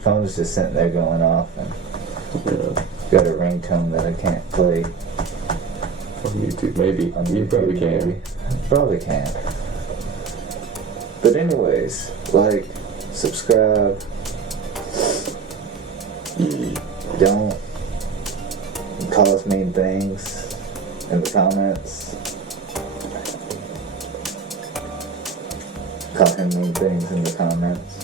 phone's just sitting there going off, and Yeah. got a ringtone that I can't play. On YouTube, maybe. On You YouTube, probably can. maybe. Probably can. But anyways, like, subscribe. Don't call us mean things in the comments. Call him mean things in the comments.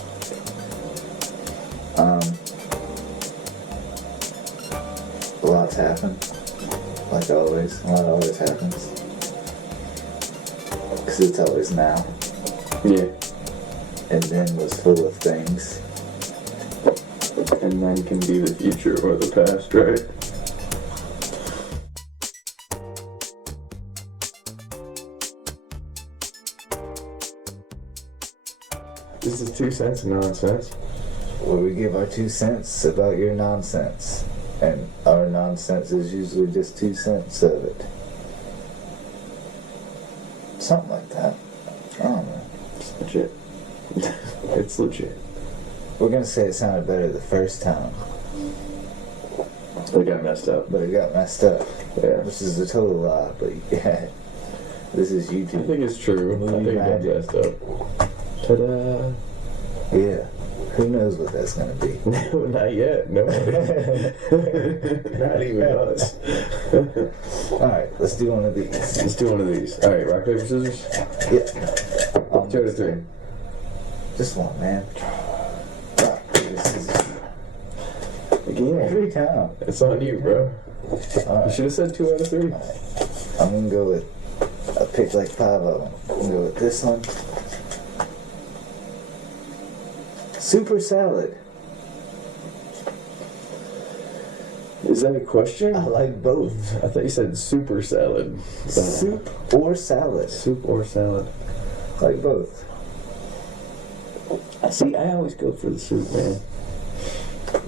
A lot's happened. Like always. A lot always happens. Because it's always now. Yeah. And then was full of things. And then can be the future or the past, right? This is 2 cents and nonsense. Where we give our 2 cents about your nonsense. And our nonsense is usually just 2 cents of it. Something like that. I don't know. It's legit. It's legit. We're gonna say it sounded better the first time, It got messed up. but it got messed up. Yeah. Which is a total lie, but yeah. This is I YouTube. think it's true. I think it got messed up. Ta-da! Yeah. Who knows what that's gonna be? No, not yet. Nobody. Not even us. Alright, let's do one of these. Let's do one of these. Alright, rock, paper, scissors? Yeah. 2 out of 3. Just one, man. Rock, paper, scissors. Again. Every time. It's on you, bro. You Alright. should have said 2 out of 3. I'm gonna go with, I picked like 5 of them. I'm gonna go with this one. Super salad. Is that a question? I like both. I thought you said super salad. Soup or salad. Soup or salad. I like both. See, I always go for the soup, man.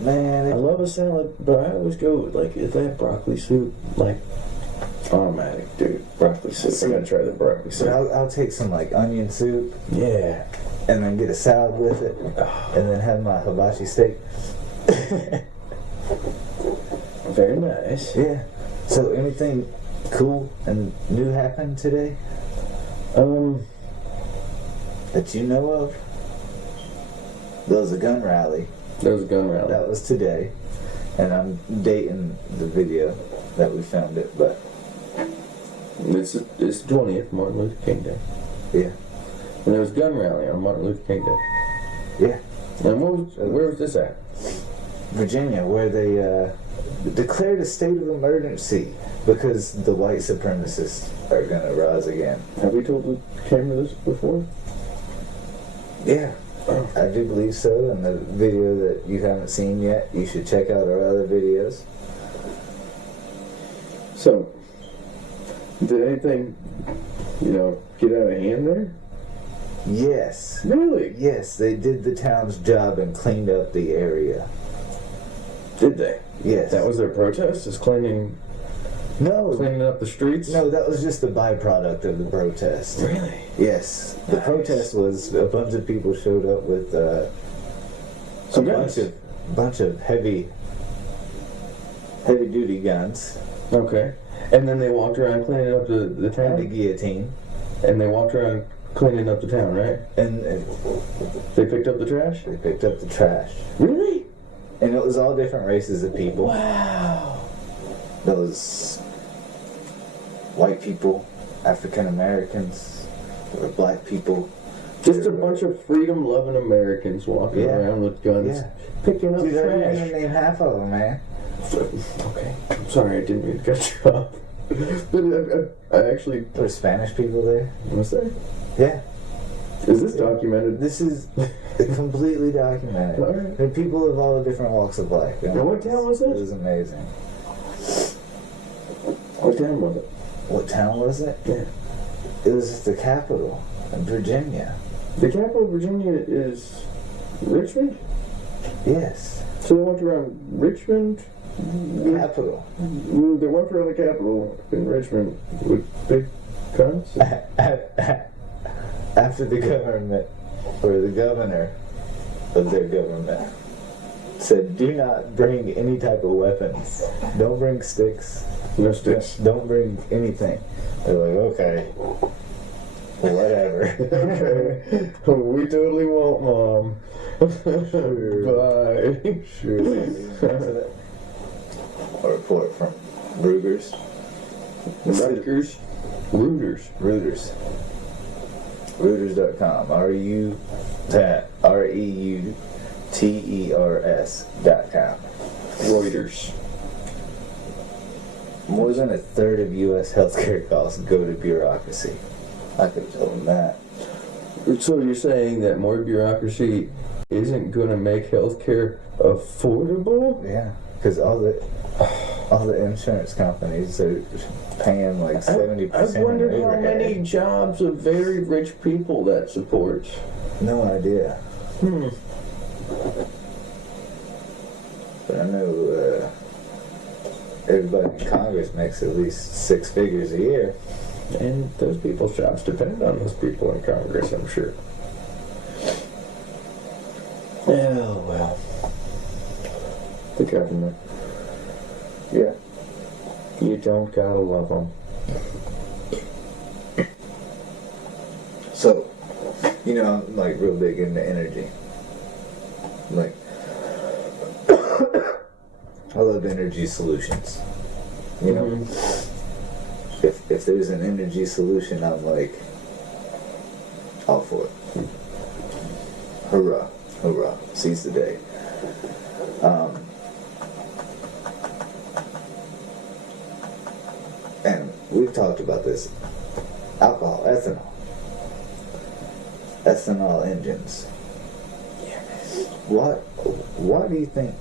Man, I love a salad, but I always go with, like, if they have broccoli soup, like, automatic, dude. Broccoli soup. I gotta try the broccoli soup. but I'll take some like onion soup Yeah. and then get a salad with it and then have my hibachi steak. Very nice. Yeah. So anything cool and new happened today that you know of? There was a gun rally. There was a gun rally. That was today. And I'm dating the video that we filmed it, but It's the 20th, Martin Luther King Day. yeah. And there was a gun rally on Martin Luther King Day. Yeah. And where was this at? Virginia, where they declared a state of emergency because the white supremacists are gonna rise again. Have we told the camera this before? Yeah, Oh. I do believe so. And the video that you haven't seen yet, you should check out our other videos. So, did anything, get out of hand there? Yes. Really? Yes, they did the town's job and cleaned up the area. Did they? Yes. That was their protest? Is cleaning up the streets? No, that was just a byproduct of the protest. Really? Yes. The Nice. protest was a bunch of people showed up with Some guns. bunch of heavy duty guns Okay. And then they walked around cleaning up the and a town? guillotine. And they walked around cleaning up the town, right? And They picked up the trash? they picked up the trash. Really? And it was all different races of people. Wow. There was white people, African Americans, there were black people. Just a bunch of freedom-loving Americans walking Yeah. around with guns, Yeah. picking up Dude, I didn't trash. even name half of them, man. Okay. I'm sorry, I didn't mean to cut you off. But I actually... There were Spanish people there. Was there? Yeah. Is this documented? This is completely documented. All right. There are people of all different walks of life. And what town was It this? was amazing. What town was it? What town was it? Yeah. It was the capital in Virginia. The capital of Virginia is Richmond? Yes. So they walked around Richmond? Capital. They walked around the capital in Richmond with big guns? After the government, or the governor of their government, said, "Do not bring any type of weapons. Don't bring sticks. No sticks. Don't bring anything." They're like, "Okay, whatever." Okay. We totally won't, Mom. Bye. Sure. A report from Rutgers. Rutgers. Reuters. Reuters. Reuters.com. REUTERS.com. Reuters. More than a third of U.S. healthcare costs go to bureaucracy. I could have told them that. So you're saying that more bureaucracy isn't going to make healthcare affordable? Yeah, because all the insurance companies are paying like 70%. I wonder of how overhead. many jobs of very rich people that supports. No idea. But I know everybody in Congress makes at least 6 figures a year. And those people's jobs depend on those people in Congress, I'm sure. Oh, well. The government. Yeah. You don't gotta love them. So, you know, I'm like real big into energy. Like, I love energy solutions. You know, if there's an energy solution, I'm like, all for it. Hurrah, hurrah, seize the day. And we've talked about this. Alcohol, ethanol engines. Why do you think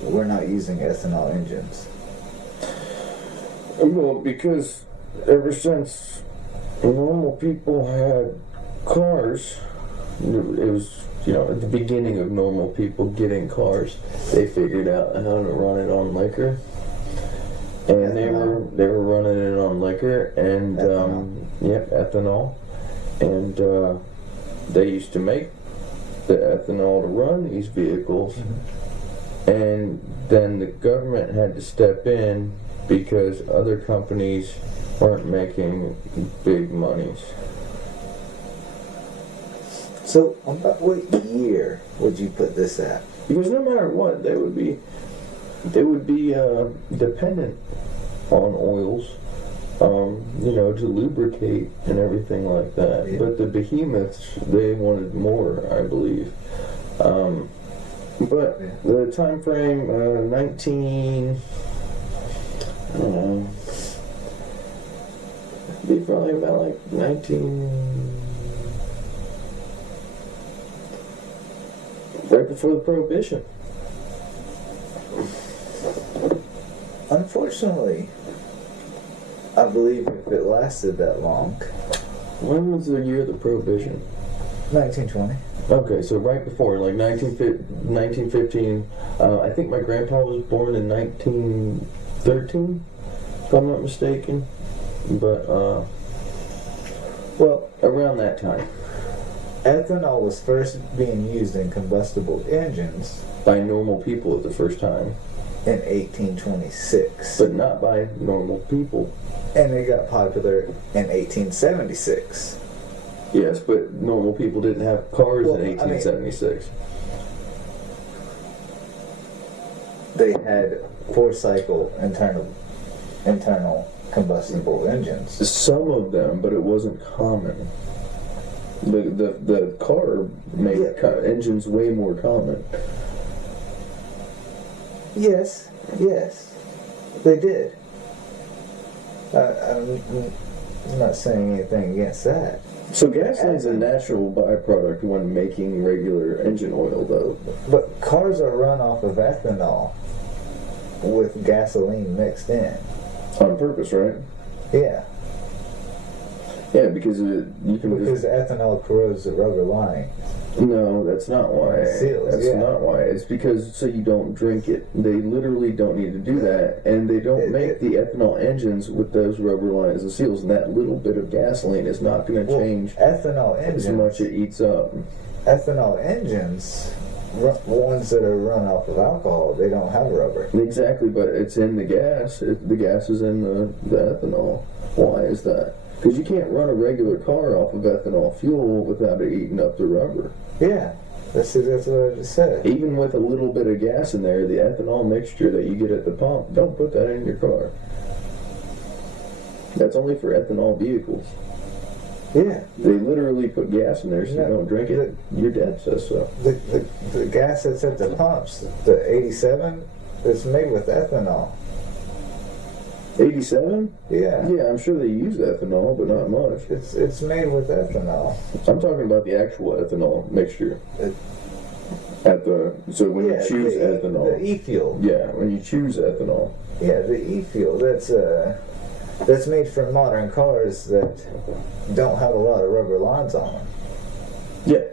we're not using ethanol engines? Well, because ever since normal people had cars, it was, you know, at the beginning of normal people getting cars, they figured out how to run it on liquor. And they were running it on liquor and ethanol. And they used to make the ethanol to run these vehicles. And then the government had to step in because other companies weren't making big monies. So, about what year would you put this at? Because no matter what, they would be dependent on oils, you know, to lubricate and everything like that. Yeah. But the behemoths, they wanted more, I believe. But the time frame, 19, I don't know, it'd be probably about like 19, right before the Prohibition. Unfortunately, I believe if it lasted that long, When was the year of the Prohibition? 1920. Okay, so right before, like 1915, I think my grandpa was born in 1913, if I'm not mistaken. But, Well, around that time. ethanol was first being used in combustible engines By normal people at the first time. in 1826. But not by normal people. And it got popular in 1876. Yes, but normal people didn't have cars Well, in 1876. They had 4-cycle internal combustible engines. Some of them, but it wasn't common. The car made engines way more common. Yes, they did. I'm not saying anything against that. So gasoline is a natural byproduct when making regular engine oil, though. But cars are run off of ethanol with gasoline mixed in. On purpose, right? Yeah, Yeah, because you can because ethanol corrodes the rubber lining. No, that's not why. Seals, That's yeah. not why. It's because so you don't drink it. They literally don't need to do that, and they don't make the ethanol engines with those rubber lines and seals. And that little bit of gasoline is not going to change Ethanol engines. as much it eats up. Ethanol engines ones that are run off of alcohol, they don't have rubber. Exactly, but it's in the gas. The gas is in the ethanol. Why is that? Because you can't run a regular car off of ethanol fuel without it eating up the rubber. Yeah, that's what I just said. Even with a little bit of gas in there, the ethanol mixture that you get at the pump, don't put that in your car. That's only for ethanol vehicles. Yeah. They literally put gas in there so you don't drink it. Your dad says so. The gas that's at the pumps, the 87, it's made with ethanol. 87? Yeah. Yeah, I'm sure they use ethanol, but not much. It's made with ethanol. I'm talking about the actual ethanol mixture. So when you choose ethanol. The e-fuel. Yeah, when you choose ethanol. Yeah, the e-fuel, that's made for modern cars that don't have a lot of rubber lines on them. Yeah.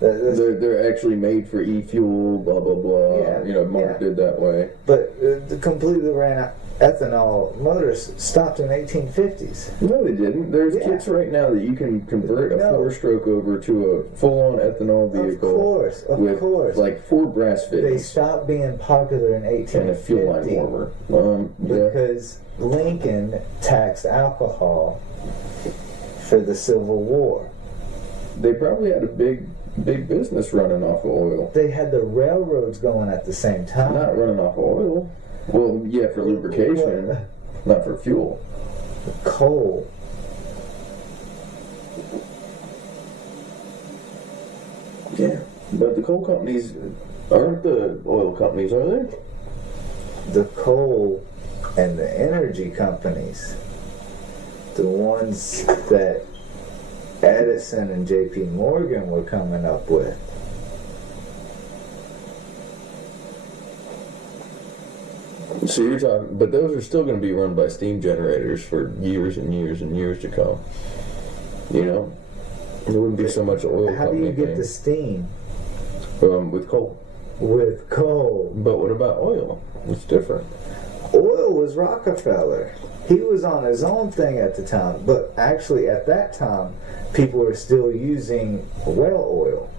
They're actually made for e-fuel, blah, blah, blah. Yeah, marketed that way. But the completely ran out. Ethanol motors stopped in the 1850s. No, they didn't. There's kits right now that you can convert a four-stroke over to a full-on ethanol vehicle. Of course. Like 4 brass fittings. They stopped being popular in 1850. And a fuel line warmer. Because Lincoln taxed alcohol for the Civil War. They probably had a big business running off of oil. They had the railroads going at the same time. Not running off of oil. Well, yeah, for lubrication, not for fuel. Coal. Yeah, but the coal companies aren't the oil companies, are they? The coal and the energy companies, the ones that Edison and J.P. Morgan were coming up with. So you're talking, but those are still going to be run by steam generators for years and years and years to come. You know, there wouldn't be so much oil. How do you get the steam? With coal. With coal. But what about oil? It's different. Oil was Rockefeller. He was on his own thing at the time, but actually at that time, people were still using whale oil.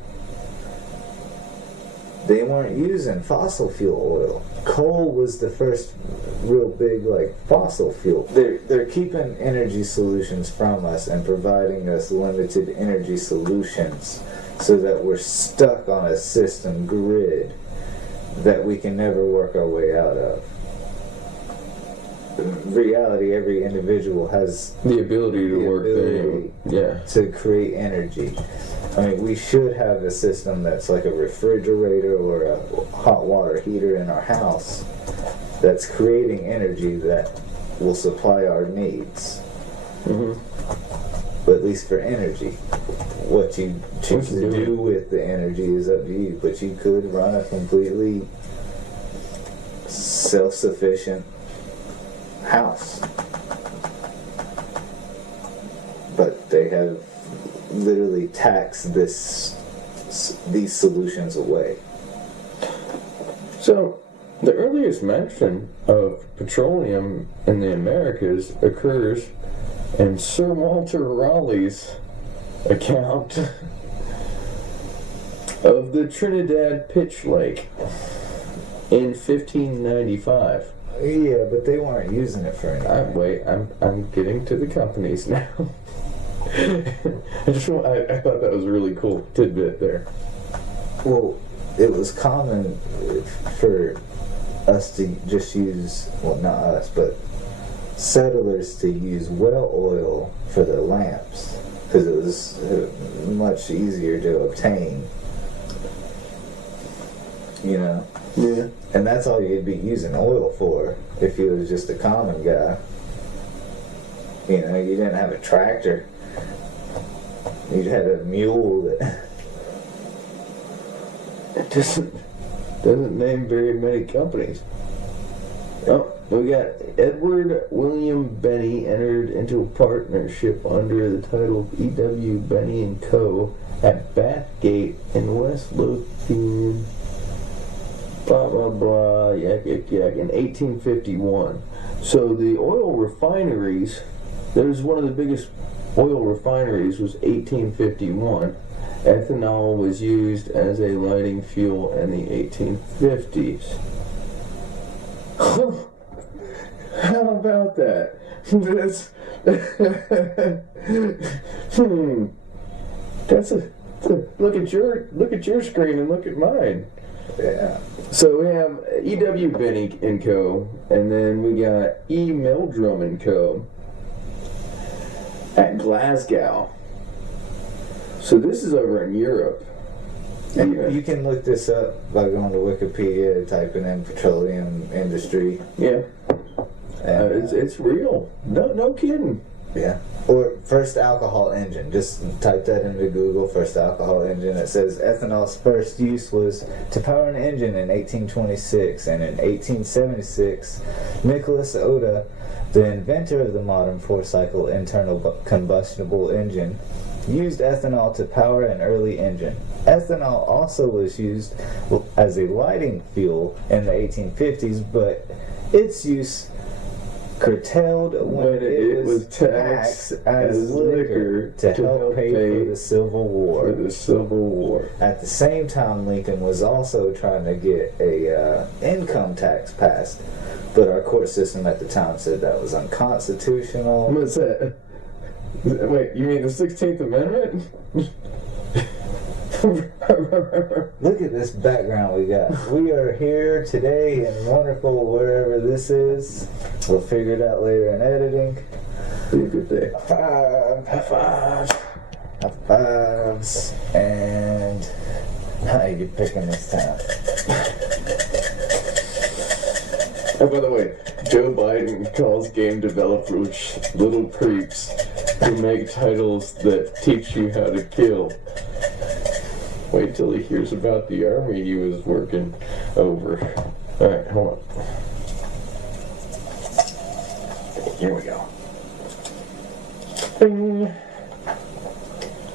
They weren't using fossil fuel oil. Coal was the first real big fossil fuel. They're keeping energy solutions from us and providing us limited energy solutions so that we're stuck on a system grid that we can never work our way out of. In reality, every individual has the ability to work to create energy. I mean, we should have a system that's like a refrigerator or a hot water heater in our house that's creating energy that will supply our needs. Mm-hmm. But at least for energy. What you choose to do with the energy is up to you. But you could run a completely self-sufficient house. But they have literally taxed these solutions away. So, the earliest mention of petroleum in the Americas occurs in Sir Walter Raleigh's account of the Trinidad Pitch Lake in 1595. Yeah, but they weren't using it for anything. I'm getting to the companies now. I thought that was a really cool tidbit there. Well, it was common for us to just use, well, not us, but settlers to use whale oil for their lamps because it was much easier to obtain. You know? Yeah. And that's all you'd be using oil for if you was just a common guy. You know, you didn't have a tractor. You had a mule that... It doesn't name very many companies. Oh, we got Edward William Benny entered into a partnership under the title of E.W. Benny & Co. at Bathgate in West Lothian. Blah, blah, blah, yak, yak, yak, in 1851. So the oil refineries, there's one of the biggest oil refineries was 1851, Ethanol was used as a lighting fuel in the 1850s. How about that? That's that's a look at your screen and look at mine. Yeah. So we have E.W. Bennick and Co. And then we got E. Meldrum and Co. at Glasgow. So this is over in Europe. And you can look this up by going to Wikipedia, typing in petroleum industry. Yeah. It's real. No kidding. Yeah. Or first alcohol engine. Just type that into Google, first alcohol engine. It says ethanol's first use was to power an engine in 1826, and in 1876, Nicholas Oda, the inventor of the modern four-cycle internal combustible engine, used ethanol to power an early engine. Ethanol also was used as a lighting fuel in the 1850s, but its use curtailed when it was taxed as liquor to help pay for the Civil War. At the same time, Lincoln was also trying to get a income tax passed, but our court system at the time said that was unconstitutional. What's that? Wait, you mean the 16th Amendment? Look at this background we got. We are here today in wonderful wherever this is. We'll figure it out later in editing. Be a good day. High fives. And how you picking this time? Oh, by the way, Joe Biden calls game developers little creeps who make titles that teach you how to kill. Wait till he hears about the army he was working over. Alright, hold on. Here we go. Bing.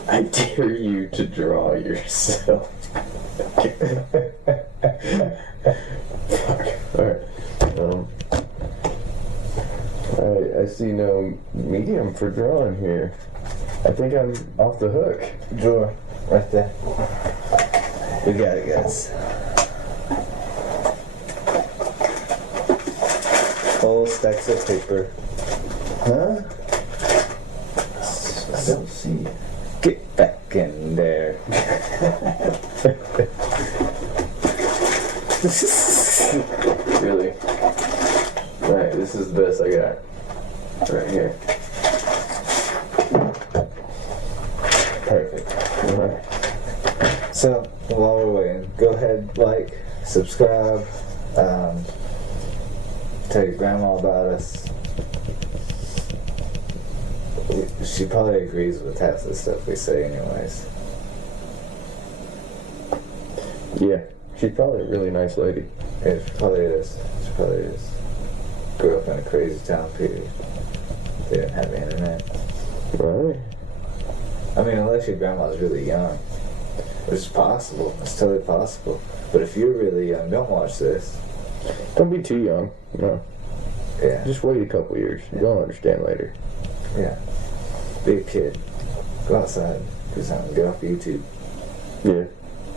I dare you to draw yourself. Fuck. Alright. I see no medium for drawing here. I think I'm off the hook. Drawer. Right there. We got it, guys. Whole stacks of paper. Huh? I don't see it. Get back in there. Really? Alright, this is the best I got. Right here. Perfect. Alright. So, while we're waiting, go ahead, like, subscribe, tell your grandma about us. She probably agrees with half the stuff we say anyways. Yeah, she's probably a really nice lady. Yeah, she probably is. She probably is. Grew up in a crazy town, period. They didn't have internet. Right. I mean, unless your grandma's really young. Which is possible. It's totally possible. But if you're really young, don't watch this. Don't be too young. No. Yeah. Just wait a couple years. You'll understand later. Yeah. Be a kid. Go outside. Do something. Get off YouTube. Yeah.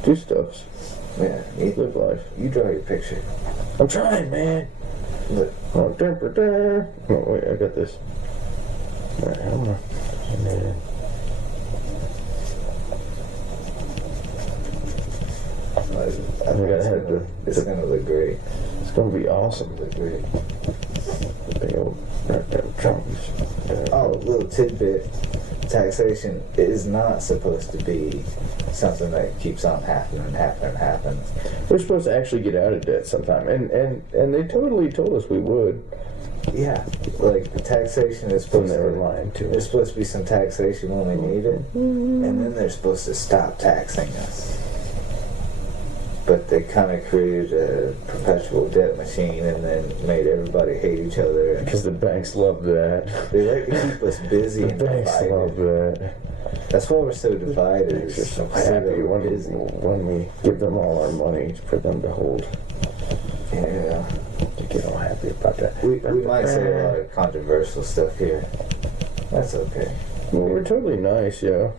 Do stuff. Yeah. Live life. You draw your picture. I'm trying, man. Look. Oh, wait, I got this. Alright, hold on. And then... I think it's gonna look great. It's gonna be awesome. Look great. Big old chunks. Oh, little tidbit. Taxation is not supposed to be something that keeps on happening. We're supposed to actually get out of debt sometime, and they totally told us we would. Yeah, like the taxation is supposed When they were to. lying to There's us. supposed to be some taxation when we need it, and then they're supposed to stop taxing us. But they kind of created a perpetual debt machine and then made everybody hate each other. Because the banks love that. They like to keep us busy The and banks love divided. that. That's why we're so divided. Banks are is so that happy we're when busy. we give them all our money for them to hold. Yeah. They get all happy about that. We might say a lot of controversial stuff here. That's okay. Well, we're totally nice, yo.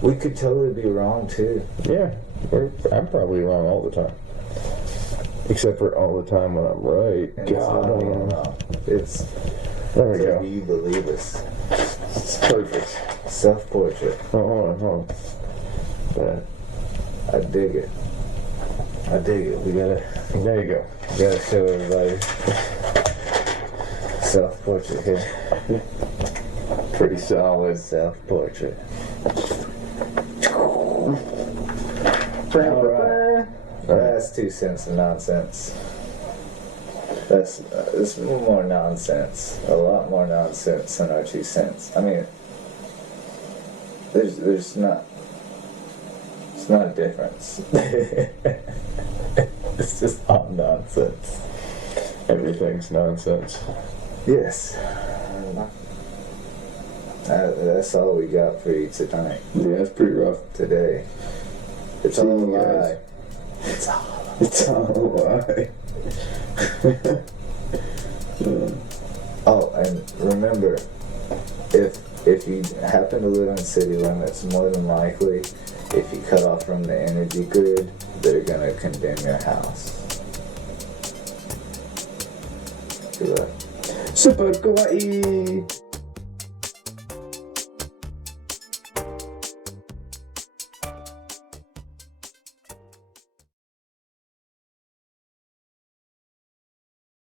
We could totally be wrong too. Yeah, I'm probably wrong all the time. Except for all the time when I'm right. And God, no. It's there we do go. you believe us? It's perfect. Self-portrait. Oh, hold on. That. I dig it. I dig it. We gotta There you go. show everybody self-portrait here. Pretty solid. Self-portrait. Alright. That's 2 cents of nonsense. That's it's more nonsense. A lot more nonsense than our 2 cents. I mean, there's not. It's not a difference. It's just all nonsense. Everything's nonsense. Yes. That's all we got for you tonight. Yeah, it's pretty rough. Today. It's See all a you guys. lie. It's all a lie. Oh, and remember, if you happen to live in city limits, more than likely, if you cut off from the energy grid, they're gonna condemn your house. Good luck. Super kawaii!